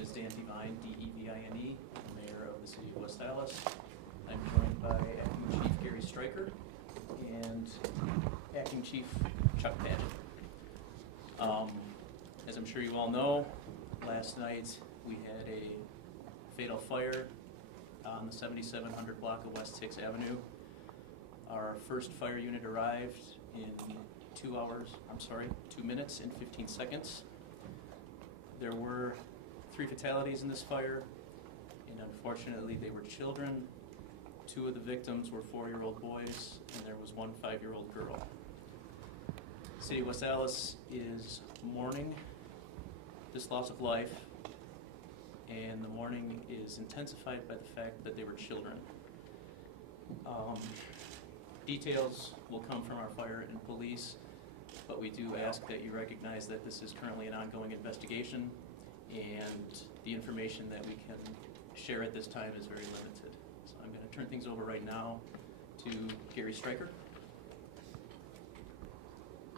name is Dan Devine, D-E-V-I-N-E, Mayor of the City of West Allis. I'm joined by Acting Chief Gary Stryker and Acting Chief Chuck Padgett. As I'm sure you all know, last night we had a fatal fire on the 7700 block of West 6th Avenue. Our first fire unit arrived in 2 minutes and 15 seconds. There were 3 fatalities in this fire, and unfortunately they were children. 2 of the victims were 4-year-old boys, and there was 1 5-year-old girl. The City of West Allis is mourning this loss of life, and the mourning is intensified by the fact that they were children. Details will come from our fire and police, but we do ask that you recognize that this is currently an ongoing investigation, and the information that we can share at this time is very limited. So I'm going to turn things over right now to Gary Stryker.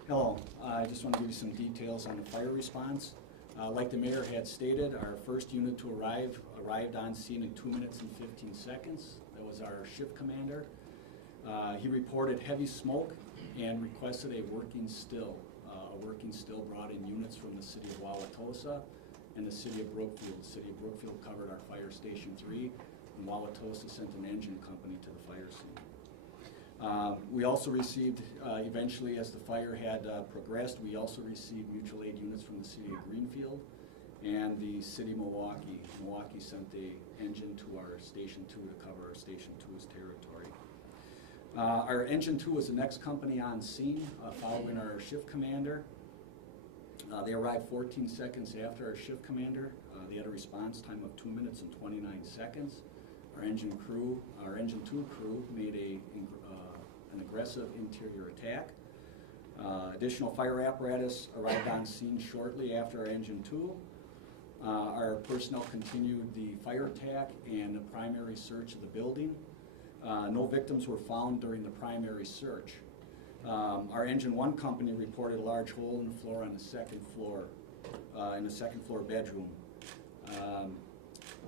Hello, I just want to give you some details on the fire response. Like the mayor had stated, our first unit to arrived on scene in 2 minutes and 15 seconds. That was our shift commander. He reported heavy smoke and requested a working still. A working still brought in units from the city of Wauwatosa and the city of Brookfield. The city of Brookfield covered our fire station 3, and Wauwatosa sent an engine company to the fire scene. We also received, eventually as the fire had progressed, we also received mutual aid units from the city of Greenfield and the city of Milwaukee. Milwaukee sent an engine to our Station 2 to cover our Station 2's territory. Our Engine 2 was the next company on scene, following our shift commander. They arrived 14 seconds after our shift commander. They had a response time of 2 minutes and 29 seconds. Our Engine 2 crew made an aggressive interior attack. Additional fire apparatus arrived on scene shortly after our Engine 2. Our personnel continued the fire attack and the primary search of the building. No victims were found during the primary search. Our Engine 1 company reported a large hole in the floor on the second floor, in the second floor bedroom.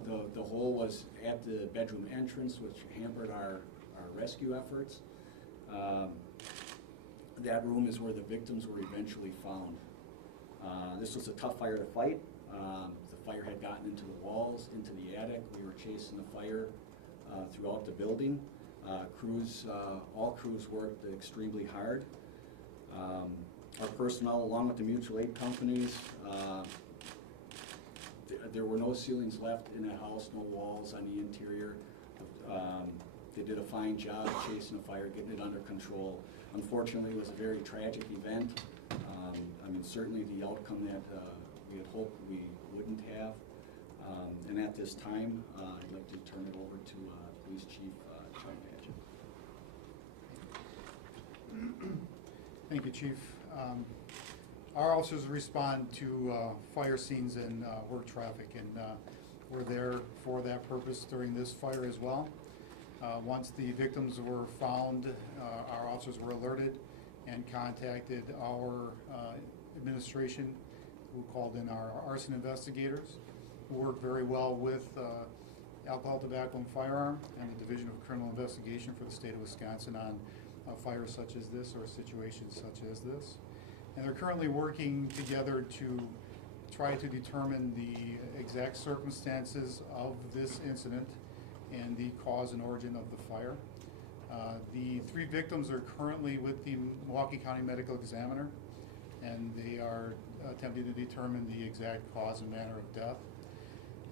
The hole was at the bedroom entrance, which hampered our rescue efforts. That room is where the victims were eventually found. This was a tough fire to fight. The fire had gotten into the walls, into the attic. We were chasing the fire throughout the building. All crews worked extremely hard. Our personnel, along with the mutual aid companies, there were no ceilings left in the house, no walls on the interior. They did a fine job chasing the fire, getting it under control. Unfortunately, it was a very tragic event. I mean, certainly the outcome that we had hoped we wouldn't have. And at this time, I'd like to turn it over to Police Chief Chuck Padgett. Thank you, Chief. Our officers respond to fire scenes and work traffic, and we're there for that purpose during this fire as well. Once the victims were found, our officers were alerted and contacted our administration, who called in our arson investigators, who work very well with alcohol, tobacco, and firearm, and the Division of Criminal Investigation for the state of Wisconsin on fires such as this or situations such as this. And they're currently working together to try to determine the exact circumstances of this incident and the cause and origin of the fire. The 3 victims are currently with the Milwaukee County Medical Examiner, and they are attempting to determine the exact cause and manner of death.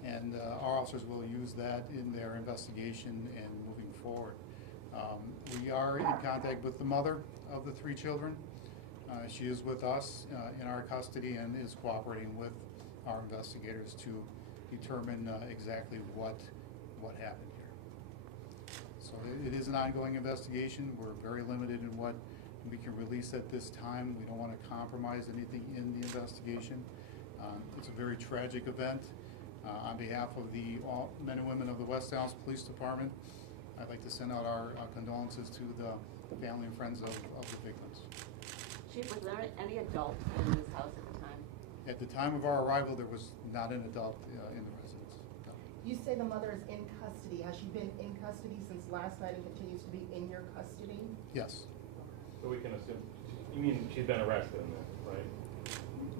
And our officers will use that in their investigation and moving forward. We are in contact with the mother of the 3 children. She is with us in our custody and is cooperating with our investigators to determine exactly what happened here. So it is an ongoing investigation. We're very limited in what we can release at this time. We don't want to compromise anything in the investigation. It's a very tragic event. On behalf of the men and women of the West Allis Police Department, I'd like to send out our condolences to the family and friends of the victims. Chief, was there any adults in this house at the time? At the time of our arrival, there was not an adult in the residence. No. You say the mother is in custody. Has she been in custody since last night and continues to be in your custody? Yes. So we can assume, you mean she's been arrested in this, right?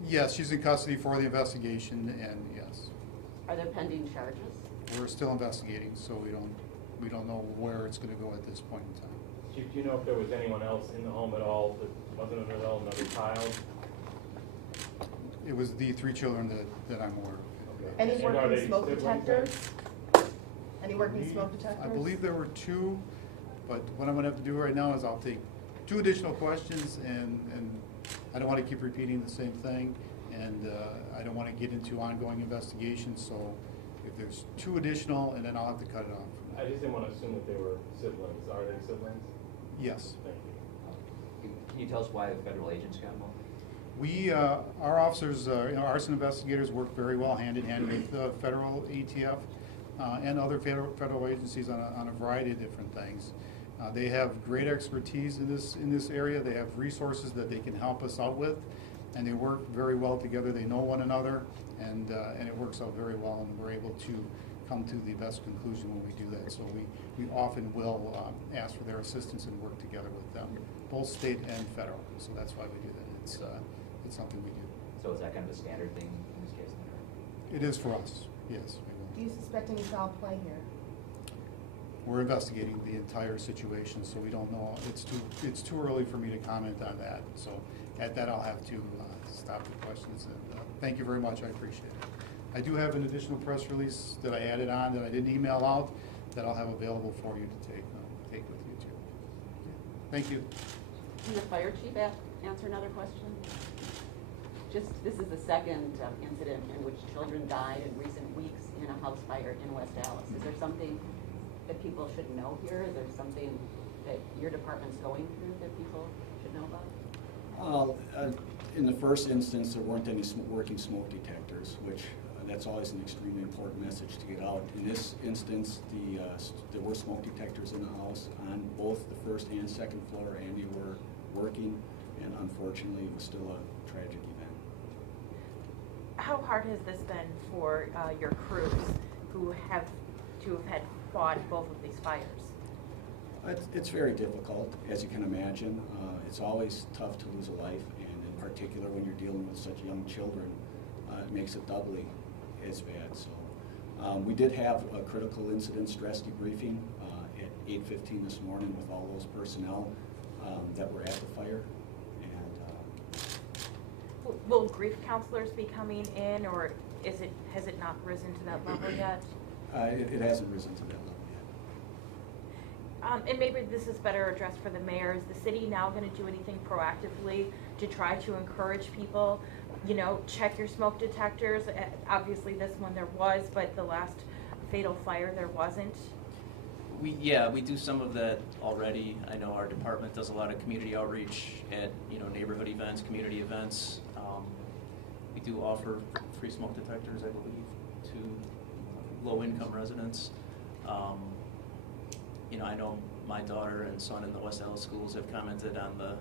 Yes, she's in custody for the investigation, and yes, Are there pending charges? we're still investigating, so we don't know where it's going to go at this point in time. Chief, do you know if there was anyone else in the home at all that wasn't an adult, another child? It was the 3 children that I'm aware of. Okay. Any And are working they smoke siblings detectors? Any working smoke detectors? I believe there were 2, but what I'm going to have to do right now is I'll take 2 additional questions, and I don't want to keep repeating the same thing, and I don't want to get into ongoing investigations, so if there's 2 additional, and then I'll have to cut it off. I just didn't want to assume that they were siblings. Are they siblings? Yes. Thank you. Can you tell us why the federal agents got involved? We, our officers, arson investigators work very well hand in hand with the federal ATF and other federal agencies on a variety of different things. They have great expertise in this area. They have resources that they can help us out with, and they work very well together. They know one another, and it works out very well, and we're able to come to the best conclusion when we do that. So we often will ask for their assistance and work together with them, both state and federal. So that's why we do that. It's something we do. So is that kind of a standard thing in this case? Then, or? It is for us, yes. We will. Do you suspect any foul play here? We're investigating the entire situation, so we don't know. It's too early for me to comment on that. So at that, I'll have to stop the questions. And thank you very much. I appreciate it. I do have an additional press release that I added on that I didn't email out that I'll have available for you to take with you too. Thank you. Can the fire chief answer another question? This is the second incident in which children died in recent weeks in a house fire in West Dallas. Is there something that people should know here? Is there something that your department's going through that people should know about? In the first instance, there weren't any working smoke detectors, which that's always an extremely important message to get out. In this instance, there were smoke detectors in the house on both the first and second floor, and they were working, and unfortunately, it was still a tragic event. How hard has this been for your crews who have had fought both of these fires? It's very difficult, as you can imagine. It's always tough to lose a life, and in particular when you're dealing with such young children, it makes it doubly as bad. So we did have a critical incident stress debriefing at 8:15 this morning with all those personnel that were at the fire. Will grief counselors be coming in, or has it not risen to that level yet? It hasn't risen to that level yet. And maybe this is better addressed for the mayor. Is the city now going to do anything proactively to try to encourage people, check your smoke detectors? Obviously this one there was, but the last fatal fire there wasn't. We do some of that already. I know our department does a lot of community outreach at neighborhood events, community events. We do offer free smoke detectors, I believe, to low-income residents. I know my daughter and son in the West Dallas schools have commented on the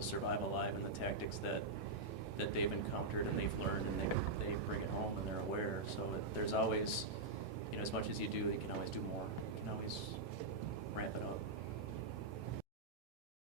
Survive Alive and the tactics that they've encountered and they've learned, and they bring it home and they're aware. So there's always, as much as you do, you can always do more. You can always ramp it up.